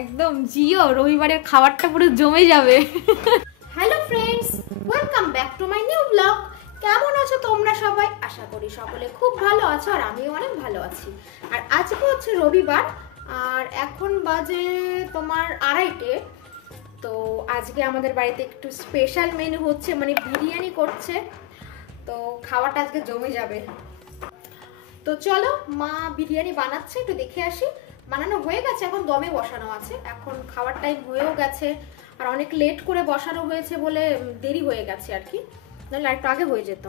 একদম জিও রবিবারের খাবারটা পুরো জমে যাবে। Hello friends, welcome back to my new blog. কেমন আছো তোমরা সবাই? আশা করি সকলে খুব ভালো আছো আর আমিও অনেক ভালো আছি। আর আজকে হচ্ছে রবিবার আর এখন বাজে তোমার 2:30। তো আজকে আমাদের বাড়িতে একটু স্পেশাল মেনু হচ্ছে, মানে বিরিয়ানি করছে। তো খাওয়াটা আজকে জমে যাবে। তো চলো, মা বিরিয়ানি বানাচ্ছে, একটু দেখে আসি। বানানো হয়ে গেছে, এখন দমে বসানো আছে। এখন খাওয়ার টাইম হয়েও গেছে আর অনেক লেট করে বসানো হয়েছে বলে দেরি হয়ে গেছে আর কি, নাহলে একটু আগে হয়ে যেত।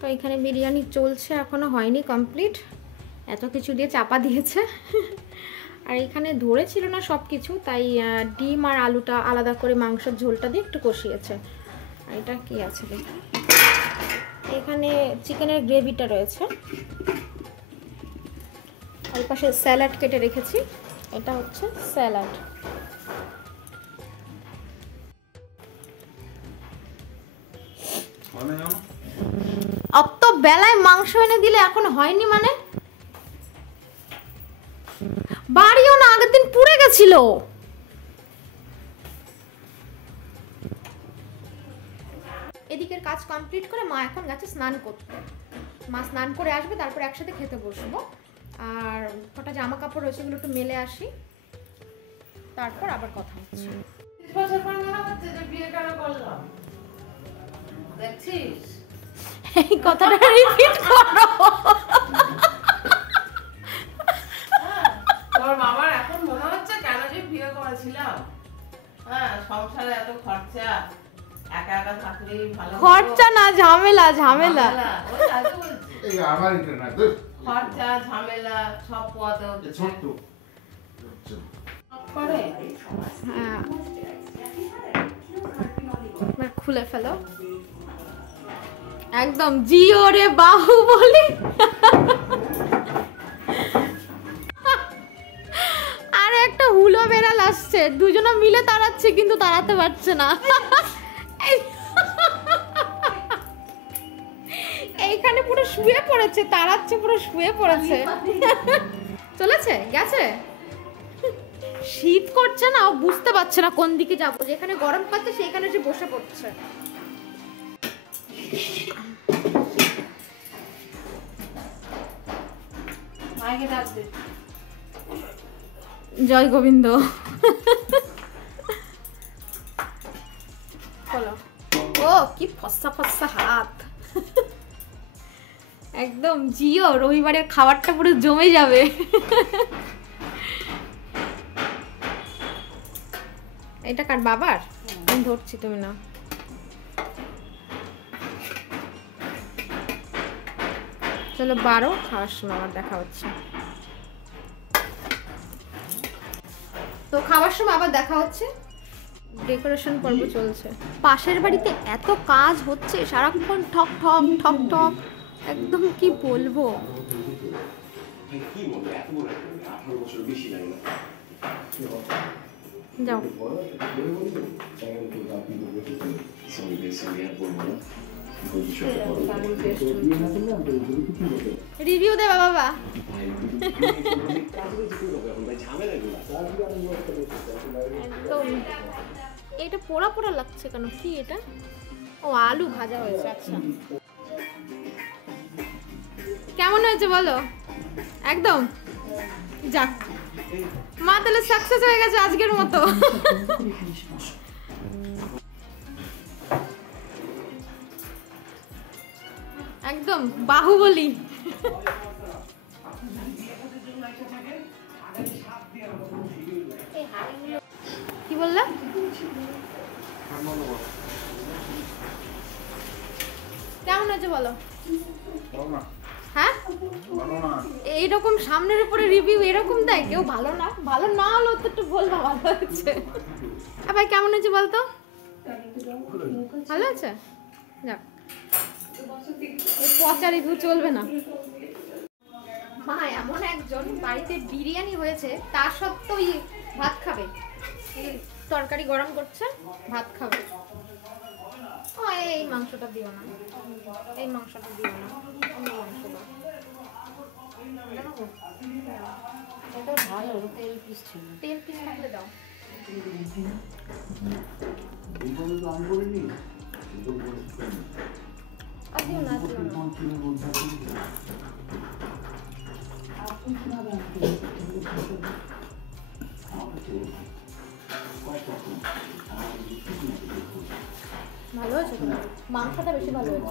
তো এখানে বিরিয়ানি চলছে, এখনো হয়নি কমপ্লিট, এত কিছু দিয়ে চাপা দিয়েছে। আর এখানে ধরেছিল না সব কিছু, তাই ডিম আর আলুটা আলাদা করে মাংসের ঝোলটা দিয়ে একটু কষিয়েছে। আর এটা কি আছে দেখি, এখানে চিকেনের গ্রেভিটা রয়েছে। আর পাশে স্যালাড কেটে রেখেছি, এটা হচ্ছে স্যালাড। অত বেলায় মাংস এনে দিলে এখন হয়নি মানে? বাড়িও না, আগের দিন পুড়ে গেছিল। এদিকের কাজ কমপ্লিট করে মা এখন গেছে স্নান করতে। মা স্নান করে আসবে, তারপর একসাথে খেতে বসবো। আর কটা জামা কাপড় রয়েছে, এগুলো একটু মেলে আসি, তারপর আবার কথা হচ্ছে। এই কথাটা রিপিট করো। তোর বাবার এখন মনে হচ্ছে কেন যে বিয়ে করেছিলাম। হ্যাঁ, সংসারে এত খরচা, একা একা থাকলেই ভালো। খরচা না, ঝামেলা ঝামেলা। ওই আগে বলছি, এই আমার এটা না তো খরচা ঝামেলা সব পদ ছোট্ট করে। হ্যাঁ, এবার খুলে ফেলো। একদম জিও রে বাহুবলি। আর একটা হুলো বেড়াল আসছে, দুজনে মিলে তাড়াচ্ছে কিন্তু তাড়াতে পারছে না। এইখানে পুরো শুয়ে পড়েছে, তাড়াচ্ছে, পুরো শুয়ে পড়েছে। চলেছে, গেছে। শীত করছে না, ও বুঝতে পারছে না কোন দিকে যাবো। যেখানে গরম পাচ্ছে সেখানে এসে বসে পড়ছে। মাইকে ডাক দে। জয় গোবিন্দ। বলো। ও কি ফসা ফসা হাত। একদম জিও রবিবারের খাবারটা পুরো জমে যাবে। এটা কার বাবার? আমি ধরছি, তুমি না। চলো 12 খাওয়ার সময় আবার দেখা হচ্ছে। তো খাওয়ার সময় আবার দেখা হচ্ছে। ডেকোরেশন পর্ব চলছে। পাশের বাড়িতে এত কাজ হচ্ছে সারাক্ষণ, ঠক ঠক ঠক ঠক, একদম কি বলবো। যাও রিভিউ দেবা বাবা। একদম এটা পোড়া পোড়া লাগছে কেন? কি এটা? ও আলু ভাজা হয়েছে। আচ্ছা, কেমন হয়েছে বলো? একদম যাক, মা তাহলে সাকসেস হয়ে গেছে আজকের মতো। একদম বাহুবলী। কি বললে? কেমন হয়েছে বলো? হ্যাঁ, এইরকম সামনের উপরে রিভিউ এরকম দেয় কেউ? ভালো না, ভালো না হলো তো একটু বলবা ভালো হয়েছে। ভাই কেমন হয়েছে বলতো? ভালো আছে, যাক। পচা রিভিউ চলবে না। মা এমন একজন, বাড়িতে বিরিয়ানি হয়েছে তা সত্ত্বেও ভাত খাবে, তরকারি গরম করছে, ভাত খাবে। এই মাংসটা দিও না, এই মাংসটা দিও না, অন্য মাংস দাও। এটা ভালো তেল পিস ছিল। তেল পিস থাকলে দাও। আর দিও না, দিও না। ভালো হয়েছে তো? মাংসটা বেশি ভালো হয়েছে।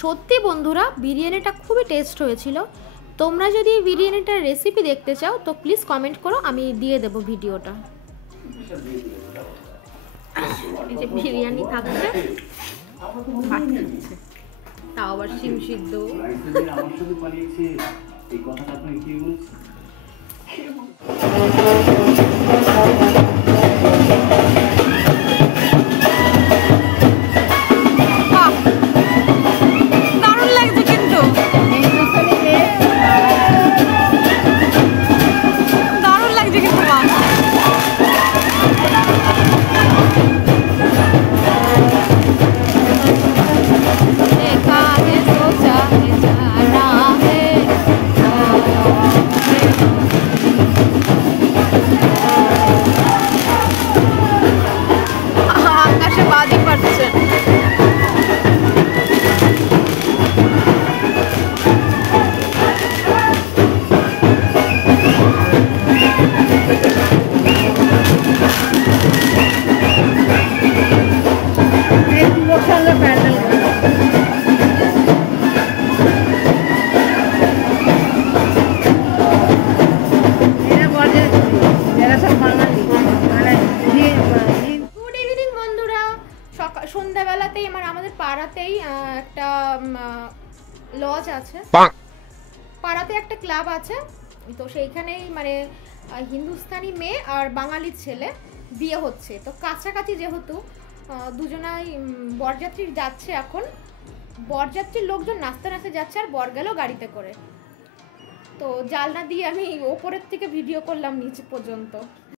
সত্যি বন্ধুরা বিরিয়ানিটা খুবই টেস্ট হয়েছিল। তোমরা যদি এই বিরিয়ানিটার রেসিপি দেখতে চাও তো প্লিজ কমেন্ট করো, আমি দিয়ে দেবো ভিডিওটা। এই যে বিরিয়ানি থাকছে, ভাত খাচ্ছে, তাও আবার শিম সিদ্ধ। দারুণ লাগছে কিন্তু, দারুণ লাগছে কিন্তু মাছ। আকাশে বাজি পাচ্ছে। গুড ইভিনিং বন্ধুরা। সন্ধ্যাবেলাতেই আমাদের পাড়াতেই একটা লজ আছে, পাড়াতে একটা ক্লাব আছে, তো সেইখানেই মানে হিন্দুস্তানি মেয়ে আর বাঙালি ছেলে বিয়ে হচ্ছে। তো কাছাকাছি যেহেতু দুজনাই বরযাত্রী যাচ্ছে, এখন বরযাত্রীর লোকজন নাচতে নাচতে যাচ্ছে আর বর গেল গাড়িতে করে। তো জানলা দিয়ে আমি ওপরের থেকে ভিডিও করলাম নিচে পর্যন্ত।